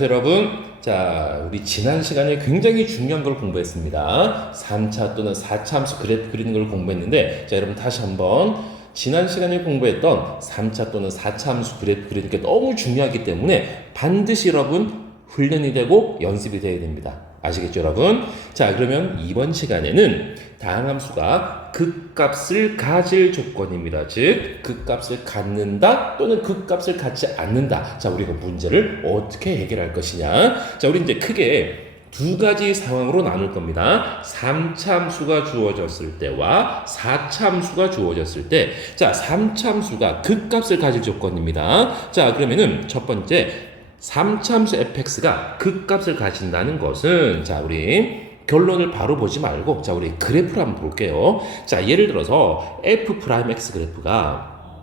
여러분, 자, 우리 지난 시간에 굉장히 중요한 걸 공부했습니다. 3차 또는 4차 함수 그래프 그리는 걸 공부했는데, 자, 여러분 다시 한번 지난 시간에 공부했던 3차 또는 4차 함수 그래프 그리는 게 너무 중요하기 때문에 반드시 여러분 훈련이 되고 연습이 돼야 됩니다. 아시겠죠, 여러분? 자, 그러면 이번 시간에는 다항함수가 극값을 가질 조건입니다. 즉, 극값을 갖는다 또는 극값을 갖지 않는다. 자, 우리가 문제를 어떻게 해결할 것이냐. 자, 우리 이제 크게 두 가지 상황으로 나눌 겁니다. 3차 함수가 주어졌을 때와 4차 함수가 주어졌을 때. 자, 3차 함수가 극값을 가질 조건입니다. 자, 그러면은 첫 번째 3차 함수 fx가 극값을 가진다는 것은, 자, 우리 결론을 바로 보지 말고, 자, 우리 그래프를 한번 볼게요. 자, 예를 들어서 f'x 그래프가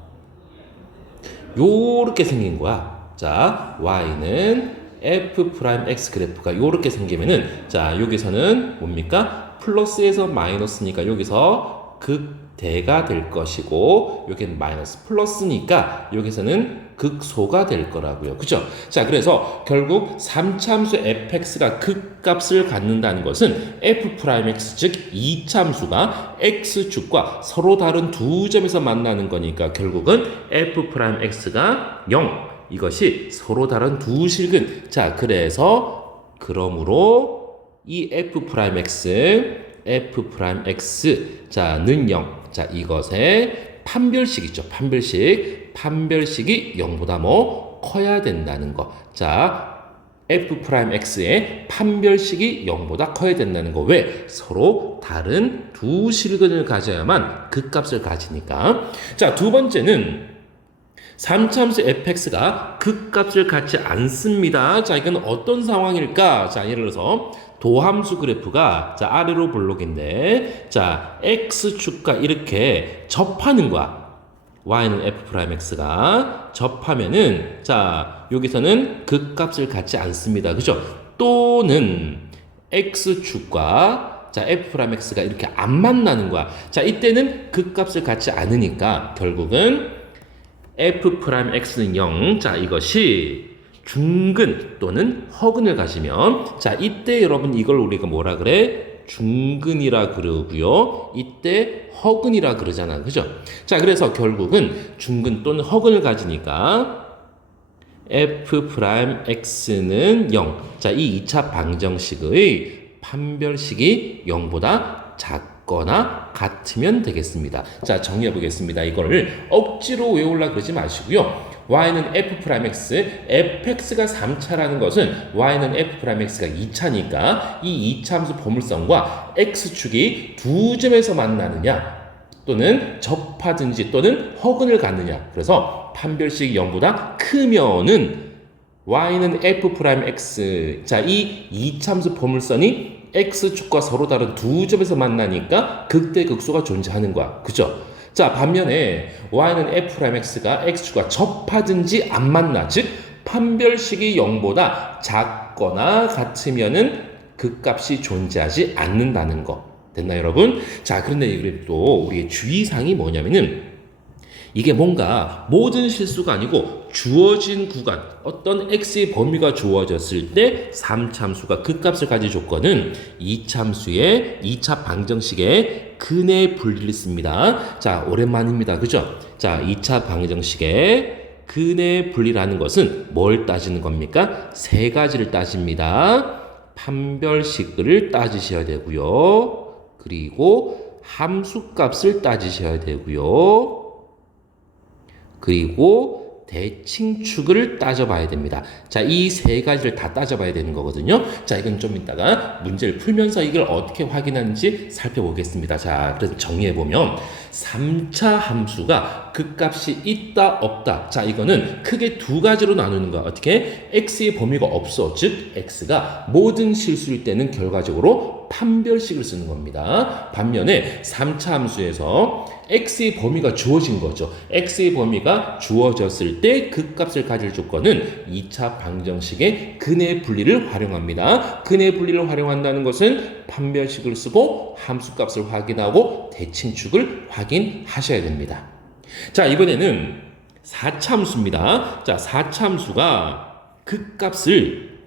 요렇게 생긴 거야. 자, y는 f'x 그래프가 요렇게 생기면은, 자, 여기서는 뭡니까? 플러스에서 마이너스니까 여기서 극대가 될 것이고, 여기는 마이너스 플러스니까 여기서는 극소가 될 거라고요. 그죠? 자, 그래서 결국 3차 함수 fx가 극값을 갖는다는 것은 f'x, 즉 2차 함수가 x축과 서로 다른 두 점에서 만나는 거니까 결국은 f'x가 0, 이것이 서로 다른 두 실근. 자, 그래서 그러므로 이 f'x 자는 0. 자, 이것의 판별식이죠. 판별식이 0보다 커야 된다는 거. 자, f'x의 판별식이 0보다 커야 된다는 거. 왜? 서로 다른 두 실근을 가져야만 극값을 가지니까. 자, 두 번째는 3차 함수 fx가 극값을 갖지 않습니다. 자, 이건 어떤 상황일까? 자, 예를 들어서 도함수 그래프가, 자, 아래로 볼록인데, 자, x축과 이렇게 접하는 거야. y는 f'x가 접하면은, 자, 여기서는 극값을 갖지 않습니다. 그죠? 또는 x축과, 자, f'x가 이렇게 안 만나는 거야. 자, 이때는 극값을 갖지 않으니까 결국은 f'x는 0. 자, 이것이 중근 또는 허근을 가지면, 자, 이때 여러분 이걸 우리가 뭐라 그래? 중근이라 그러고요. 이때 허근이라 그러잖아. 그죠? 자, 그래서 결국은 중근 또는 허근을 가지니까 f'x는 0. 자, 이 2차 방정식의 판별식이 0보다 작거나 같으면 되겠습니다. 자, 정리해 보겠습니다. 이거를 억지로 외우려고 그러지 마시고요. y는 f'x, fx가 3차라는 것은 y는 f'x가 2차니까 이 2차 함수 보물선과 x축이 두 점에서 만나느냐 또는 접하든지 또는 허근을 갖느냐. 그래서 판별식이 0보다 크면은 y는 f'x, 자, 이 2차 함수 보물선이 x축과 서로 다른 두 점에서 만나니까 극대 극소가 존재하는 거야. 그죠? 자, 반면에 y는 f'x가 x축과 접하든지 안 만나. 즉, 판별식이 0보다 작거나 같으면은 극값이 존재하지 않는다는 거. 됐나요, 여러분? 자, 그런데 또 우리의 주의사항이 뭐냐면은 이게 뭔가 모든 실수가 아니고 주어진 구간, 어떤 x의 범위가 주어졌을 때 3차 함수가 극값을 가질 조건은 2차 함수의 2차 방정식의 근의 분리를 씁니다. 자, 오랜만입니다. 그죠? 자, 2차 방정식의 근의 분리라는 것은 뭘 따지는 겁니까? 세 가지를 따집니다. 판별식을 따지셔야 되고요. 그리고 함수값을 따지셔야 되고요. 그리고 대칭축을 따져봐야 됩니다. 자, 이 세 가지를 다 따져봐야 되는 거거든요. 자, 이건 좀 이따가 문제를 풀면서 이걸 어떻게 확인하는지 살펴보겠습니다. 자, 그래서 정리해보면 3차 함수가 극값이 있다 없다. 자, 이거는 크게 두 가지로 나누는 거야. 어떻게? x의 범위가 없어. 즉 x가 모든 실수일 때는 결과적으로 판별식을 쓰는 겁니다. 반면에 3차 함수에서 x의 범위가 주어진 거죠. x의 범위가 주어졌을 때 극값을 가질 조건은 2차 방정식의 근의 분리를 활용합니다. 근의 분리를 활용한다는 것은 판별식을 쓰고 함수값을 확인하고 대칭축을 확인하셔야 됩니다. 자, 이번에는 4차 함수입니다. 자, 4차 함수가 극값을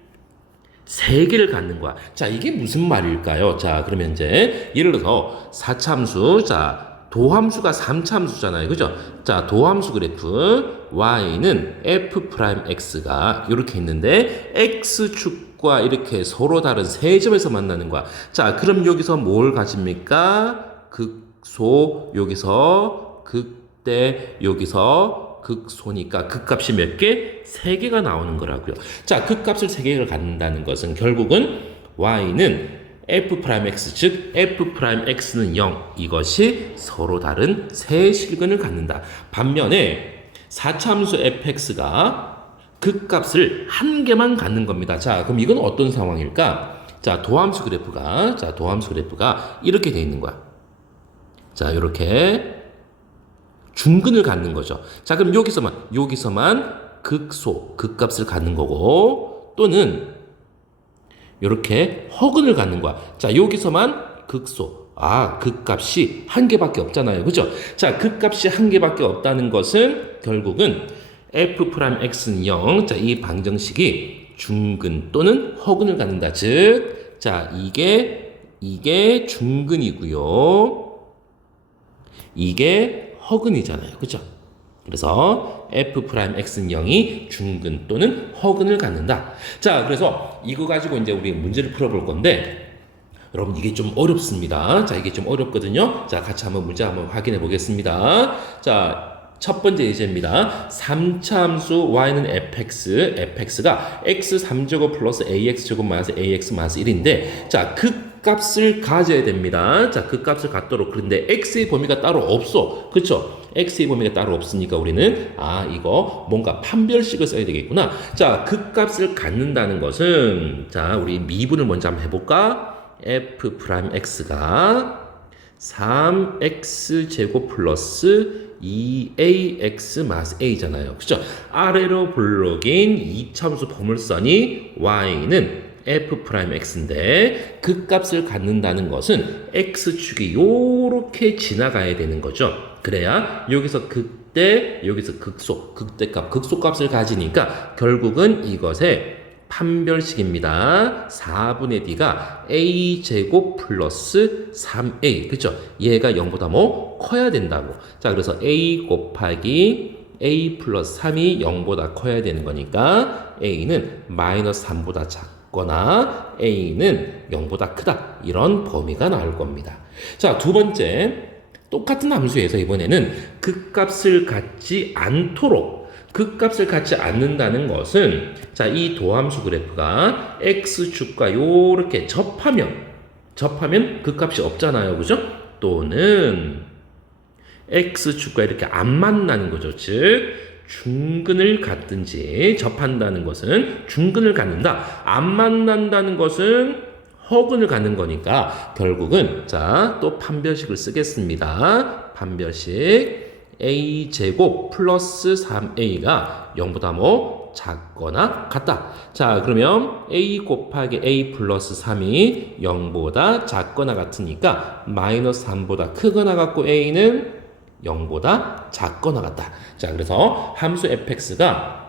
세 개를 갖는 거야. 자, 이게 무슨 말일까요? 자, 그러면 이제 예를 들어서 4차함수, 자, 도함수가 3차함수잖아요. 그죠? 자, 도함수 그래프 y는 f'x가 이렇게 있는데 x축과 이렇게 서로 다른 세 점에서 만나는 거야. 자, 그럼 여기서 뭘 가집니까? 극소, 여기서 극대, 여기서 극소니까 극값이 몇 개? 세 개가 나오는 거라고요. 자, 극값을 세 개를 갖는다는 것은 결국은 y는 f'x, 즉 f'x는 0, 이것이 서로 다른 세 실근을 갖는다. 반면에 4차함수 fx가 극값을 한 개만 갖는 겁니다. 자, 그럼 이건 어떤 상황일까? 자, 도함수 그래프가 이렇게 돼 있는 거야. 자, 이렇게 중근을 갖는 거죠. 자, 그럼 여기서만 극소, 극값을 갖는 거고, 또는 이렇게 허근을 갖는 거야. 자, 여기서만 극소. 아, 극값이 한 개밖에 없잖아요. 그죠? 자, 극값이 한 개밖에 없다는 것은 결국은 f'x는 0. 자, 이 방정식이 중근 또는 허근을 갖는다. 즉, 자, 이게 중근이고요. 이게 허근이잖아요. 그죠? 그래서 f'x는 0이 중근 또는 허근을 갖는다. 자, 그래서 이거 가지고 이제 우리 문제를 풀어볼 건데, 여러분 이게 좀 어렵습니다. 자, 이게 좀 어렵거든요. 자, 같이 한번 문제 한번 확인해 보겠습니다. 자, 첫 번째 예제입니다. 3차함수 y는 fx가 x3제곱 플러스 ax제곱 마이너스 ax 마이너스 1인데, 자, 극값을 가져야 됩니다. 자, 극값을 갖도록. 그런데 x의 범위가 따로 없어. 그쵸? x의 범위가 따로 없으니까 우리는 이거 뭔가 판별식을 써야 되겠구나. 자, 극값을 갖는다는 것은, 자, 우리 미분을 먼저 한번 해볼까? f'x가 3x제곱 플러스 2ax 마이너스 a잖아요. 그죠? 아래로 블록인 이차함수 보물선이 y는 f'x인데 극값을 갖는다는 것은 x축이 요렇게 지나가야 되는 거죠. 그래야 여기서 극대, 여기서 극소, 극대값, 극소값을 가지니까 결국은 이것의 판별식입니다. 4분의 d가 a제곱 플러스 3a. 그죠? 얘가 0보다 뭐 커야 된다고. 자, 그래서 a 곱하기 a 플러스 3이 0보다 커야 되는 거니까 a는 마이너스 3보다 작거나 a는 0보다 크다. 이런 범위가 나올 겁니다. 자, 두 번째. 똑같은 함수에서 이번에는 극값을 갖지 않는다는 것은, 자, 이 도함수 그래프가 x축과 요렇게 접하면 극값이 없잖아요. 그죠? 또는 x축과 이렇게 안 만나는 거죠. 즉 중근을 갖든지, 접한다는 것은 중근을 갖는다. 안 만난다는 것은 허근을 갖는 거니까 결국은, 자, 또 판별식을 쓰겠습니다. 판별식 a제곱 플러스 3a가 0보다 뭐 작거나 같다. 자, 그러면 a 곱하기 a 플러스 3이 0보다 작거나 같으니까 마이너스 3보다 크거나 같고 a는 0보다 작거나 같다. 자, 그래서 함수 fx가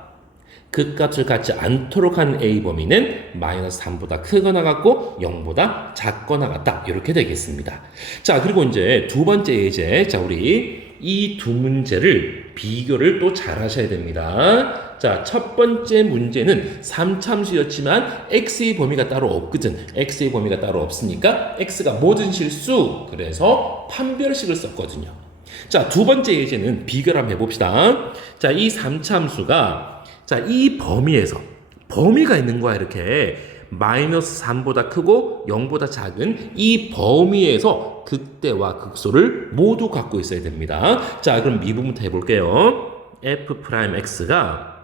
극값을 갖지 않도록 한 a 범위는 마이너스 3보다 크거나 같고 0보다 작거나 같다. 이렇게 되겠습니다. 자, 그리고 이제 두 번째 예제. 자, 우리 이 두 문제를 비교를 또 잘 하셔야 됩니다. 자, 첫 번째 문제는 3참수였지만 x의 범위가 따로 없거든. x의 범위가 따로 없으니까 x가 모든 실수. 그래서 판별식을 썼거든요. 자, 두 번째 예제는 비교를 한번 해봅시다. 자, 이 3참수가, 자, 이 범위가 있는 거야. 이렇게 마이너스 3보다 크고 0보다 작은 이 범위에서 극대와 극소를 모두 갖고 있어야 됩니다. 자, 그럼 미분부터 해볼게요. f'x가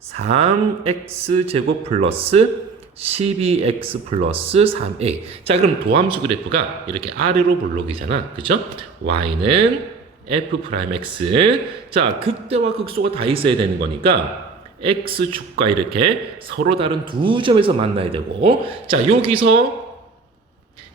3x제곱 플러스 12x 플러스 3a. 자, 그럼 도함수 그래프가 이렇게 아래로 블록이잖아. 그죠? y는 f'x. 자, 극대와 극소가 다 있어야 되는 거니까 x축과 이렇게 서로 다른 두 점에서 만나야 되고, 자, 여기서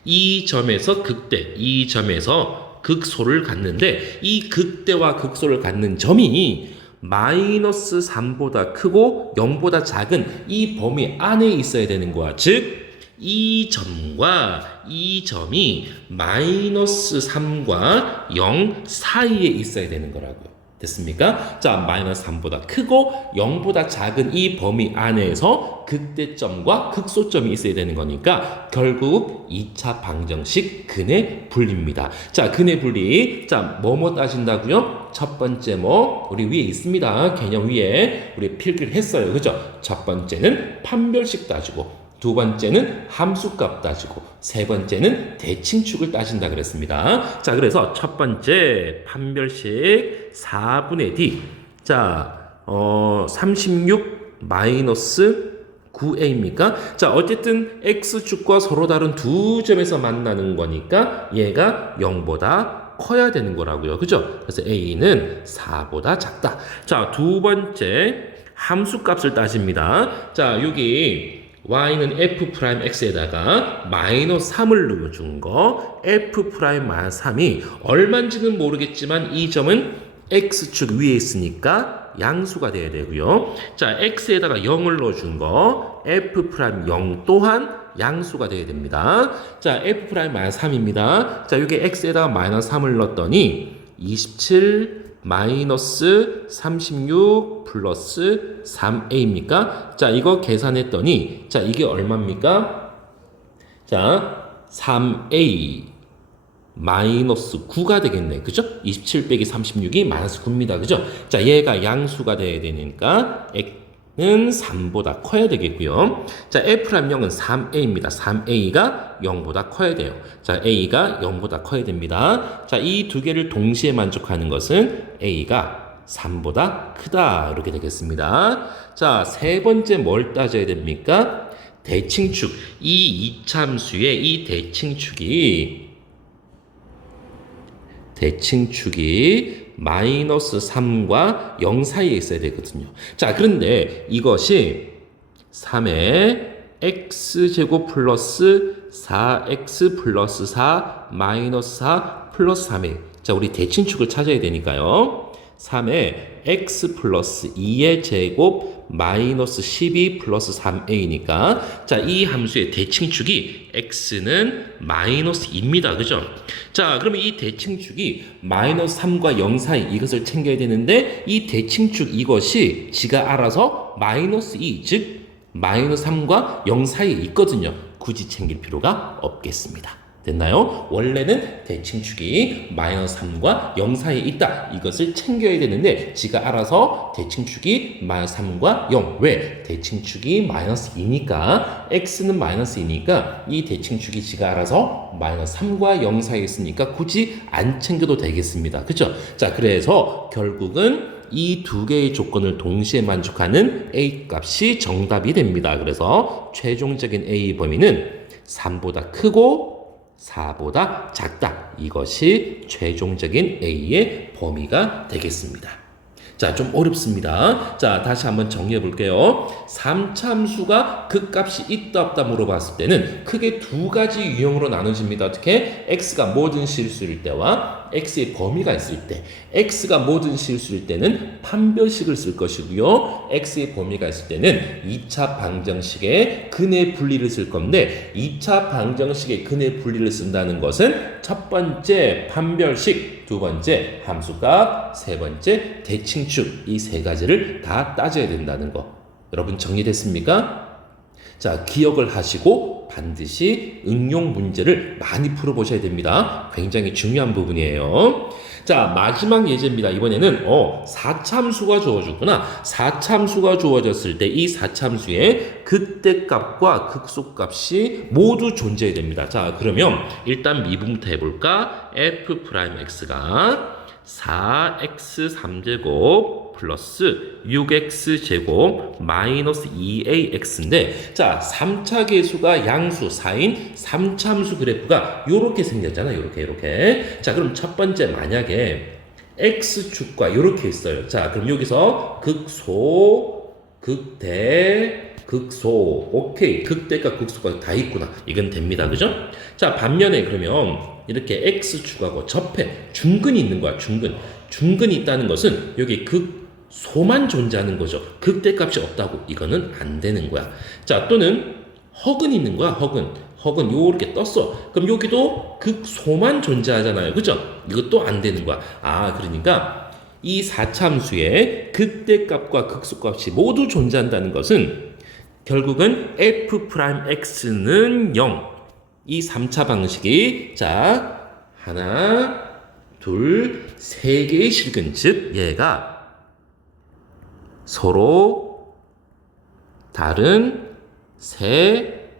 이 점에서 극대, 이 점에서 극소를 갖는데, 이 극대와 극소를 갖는 점이 마이너스 3보다 크고 0보다 작은 이 범위 안에 있어야 되는 거야. 즉, 이 점과 이 점이 마이너스 3과 0 사이에 있어야 되는 거라고요. 됐습니까? 자, 마이너스 3보다 크고 0보다 작은 이 범위 안에서 극대점과 극소점이 있어야 되는 거니까 결국 2차 방정식 근의 분리입니다. 자, 근의 분리. 자, 뭐뭐 따진다고요? 첫 번째 우리 위에 있습니다. 개념 위에 우리 필기를 했어요. 그죠? 첫 번째는 판별식 따지고, 두 번째는 함수값 따지고, 세 번째는 대칭축을 따진다 그랬습니다. 자, 그래서 첫 번째 판별식 4분의 D. 자, 36 마이너스 9a입니까? 자, 어쨌든 x축과 서로 다른 두 점에서 만나는 거니까 얘가 0보다 커야 되는 거라고요. 그죠? 그래서 a는 4보다 작다. 자, 두 번째 함수값을 따집니다. 자, 여기 y는 f'x에다가 마이너스 3을 넣어준 거, f'-3이 얼마인지는 모르겠지만 이 점은 x축 위에 있으니까 양수가 돼야 되고요. 자, x에다가 0을 넣어준 거, f'0 또한 양수가 돼야 됩니다. 자, f'-3입니다. 자, 여기 x에다가 마이너스 3을 넣었더니 27 마이너스 36 플러스 3a입니까? 자, 이거 계산했더니, 자, 이게 얼마입니까? 자, 3a 마이너스 9가 되겠네. 그죠? 27 빼기 36이 마이너스 9입니다. 그죠? 자, 얘가 양수가 돼야 되니까 는 3보다 커야 되겠고요. 자, F'은 3A입니다. 3A가 0보다 커야 돼요. 자, A가 0보다 커야 됩니다. 자, 이 두 개를 동시에 만족하는 것은 A가 3보다 크다. 이렇게 되겠습니다. 자, 세 번째 뭘 따져야 됩니까? 대칭축. 이 이참수의 이 대칭축이 마이너스 3과 0 사이에 있어야 되거든요. 자, 그런데 이것이 3의 x제곱 플러스 4x 플러스 4 마이너스 4 플러스 3의, 자, 우리 대칭축을 찾아야 되니까요. 3의 x 플러스 2의 제곱 마이너스 12 플러스 3a니까, 자, 이 함수의 대칭축이 x는 마이너스 2입니다. 그죠? 자, 그러면 이 대칭축이 마이너스 3과 0 사이 이것을 챙겨야 되는데, 이 대칭축 이것이 지가 알아서 마이너스 2, 즉 마이너스 3과 0 사이에 있거든요. 굳이 챙길 필요가 없겠습니다. 됐나요? 원래는 대칭축이 마이너스 3과 0 사이에 있다. 이것을 챙겨야 되는데 지가 알아서 대칭축이 마이너스 3과 0. 왜? 대칭축이 마이너스 2니까, x는 마이너스 2니까 이 대칭축이 지가 알아서 마이너스 3과 0 사이에 있으니까 굳이 안 챙겨도 되겠습니다. 그죠? 자, 그래서 결국은 이 두 개의 조건을 동시에 만족하는 a 값이 정답이 됩니다. 그래서 최종적인 a 범위는 3보다 크고 4보다 작다. 이것이 최종적인 A의 범위가 되겠습니다. 자, 좀 어렵습니다. 자, 다시 한번 정리해 볼게요. 3참수가 극값이 있다 없다 물어봤을 때는 크게 두 가지 유형으로 나눠집니다. 어떻게? x가 모든 실수일 때와 x의 범위가 있을 때. x가 모든 실수일 때는 판별식을 쓸 것이고요. x의 범위가 있을 때는 2차 방정식의 근의 분리를 쓸 건데, 2차 방정식의 근의 분리를 쓴다는 것은 첫 번째 판별식, 두 번째 함수값, 세 번째 대칭축, 이 세 가지를 다 따져야 된다는 거. 여러분 정리됐습니까? 자, 기억을 하시고 반드시 응용 문제를 많이 풀어보셔야 됩니다. 굉장히 중요한 부분이에요. 자, 마지막 예제입니다. 이번에는 4참수가 주어졌구나. 4참수가 주어졌을 때 이 4참수의 극대값과 극소값이 모두 존재해야 됩니다. 자, 그러면 일단 미분부터 해볼까? f'x가 4x 3제곱 플러스 6x제곱 마이너스 2ax인데, 자, 3차 계수가 양수 4인 3참수 그래프가 요렇게 생겼잖아요. 요렇게. 자, 그럼 첫 번째 만약에 x축과 요렇게 있어요. 자, 그럼 여기서 극소, 극대, 극소. 오케이. 극대가 극소가 다 있구나. 이건 됩니다. 그죠? 자, 반면에 그러면 이렇게 x축하고 접해 중근이 있는 거야. 중근이 있다는 것은 여기 소만 존재하는 거죠. 극대값이 없다고. 이거는 안 되는 거야. 자, 또는 허근 있는 거야. 허근 요렇게 떴어. 그럼 여기도 극소만 존재하잖아요. 그죠? 이것도 안 되는 거야. 그러니까 이 4참수의 극대값과 극소값이 모두 존재한다는 것은 결국은 f'x는 0. 이 3차 방식이 하나, 둘, 세 개의 실근, 즉 얘가 서로 다른 세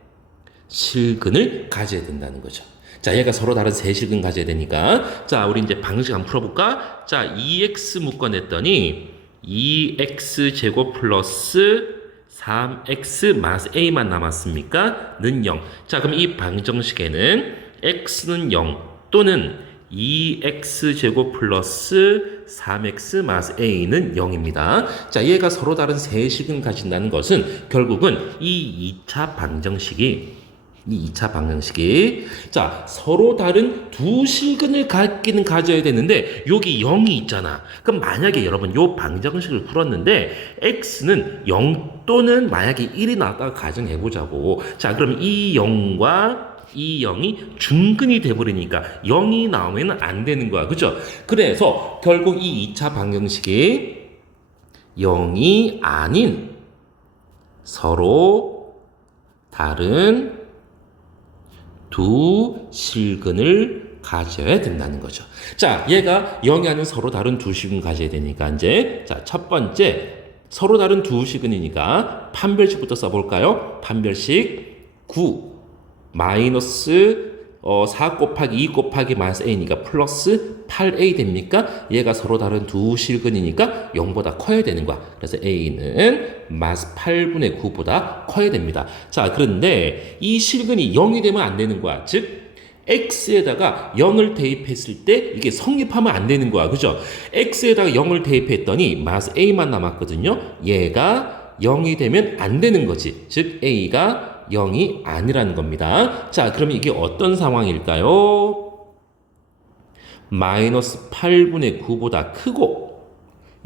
실근을 가져야 된다는 거죠. 얘가 서로 다른 세 실근 가져야 되니까 우리 이제 방식 한번 풀어볼까? 2x 묶어냈더니 2x 제곱 플러스 3x 마이너스 a만 남았습니까? 는 0. 그럼 이 방정식에는 x는 0 또는 2x 제곱 플러스 3x 마이너스 a는 0입니다. 얘가 서로 다른 세 식은 가진다는 것은 결국은 이 2차 방정식이 서로 다른 두 실근을 갖기는 가져야 되는데 여기 0이 있잖아. 그럼 만약에 여러분 요 방정식을 풀었는데 x는 0 또는 만약에 1이 나왔다가 가정해보자고. 그럼 이 0과 이 0이 중근이 돼버리니까 0이 나오면 안 되는 거야. 그죠? 그래서 결국 이 2차 방정식이 0이 아닌 서로 다른 두 실근을 가져야 된다는 거죠. 얘가 0이 아닌 서로 다른 두 실근 가져야 되니까 이제 첫 번째 서로 다른 두 실근이니까 판별식부터 써볼까요? 판별식 9 마이너스 4 곱하기 2 곱하기 마이너스 a니까 플러스 8a 됩니까? 얘가 서로 다른 두 실근이니까 0보다 커야 되는 거야. 그래서 a는 마이너스 8분의 9보다 커야 됩니다. 그런데 이 실근이 0이 되면 안 되는 거야. 즉 x에다가 0을 대입했을 때 이게 성립하면 안 되는 거야. 그죠? x에다가 0을 대입했더니 마이너스 a만 남았거든요. 얘가 0이 되면 안 되는 거지. 즉 a가 0이 아니라는 겁니다. 그럼 이게 어떤 상황일까요? 마이너스 8분의 9보다 크고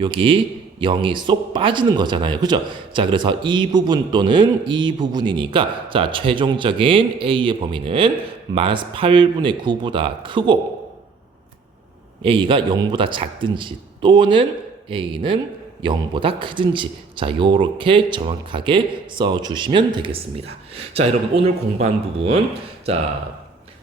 여기 0이 쏙 빠지는 거잖아요. 그죠? 그래서 이 부분 또는 이 부분이니까 최종적인 a의 범위는 마이너스 8분의 9보다 크고 a가 0보다 작든지 또는 a는 0보다 크든지 요렇게 정확하게 써주시면 되겠습니다. 여러분 오늘 공부한 부분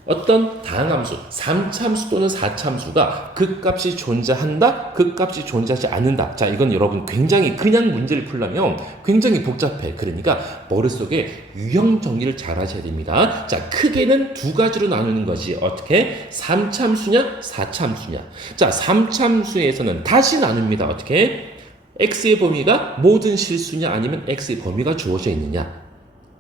어떤 다항함수 3참수 또는 4참수가 극값이 존재한다, 극값이 존재하지 않는다. 이건 여러분 굉장히 그냥 문제를 풀려면 굉장히 복잡해. 그러니까 머릿속에 유형 정리를 잘 하셔야 됩니다. 크게는 두 가지로 나누는 것이 어떻게? 3참수냐 4참수냐. 3참수에서는 다시 나눕니다. 어떻게? x의 범위가 모든 실수냐 아니면 x의 범위가 주어져 있느냐.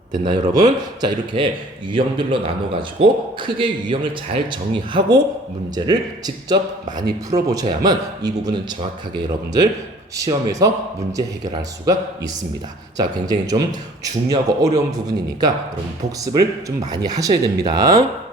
됐나요, 여러분? 이렇게 유형별로 나눠가지고 크게 유형을 잘 정의하고 문제를 직접 많이 풀어보셔야만 이 부분은 정확하게 여러분들 시험에서 문제 해결할 수가 있습니다. 굉장히 좀 중요하고 어려운 부분이니까 여러분 복습을 좀 많이 하셔야 됩니다.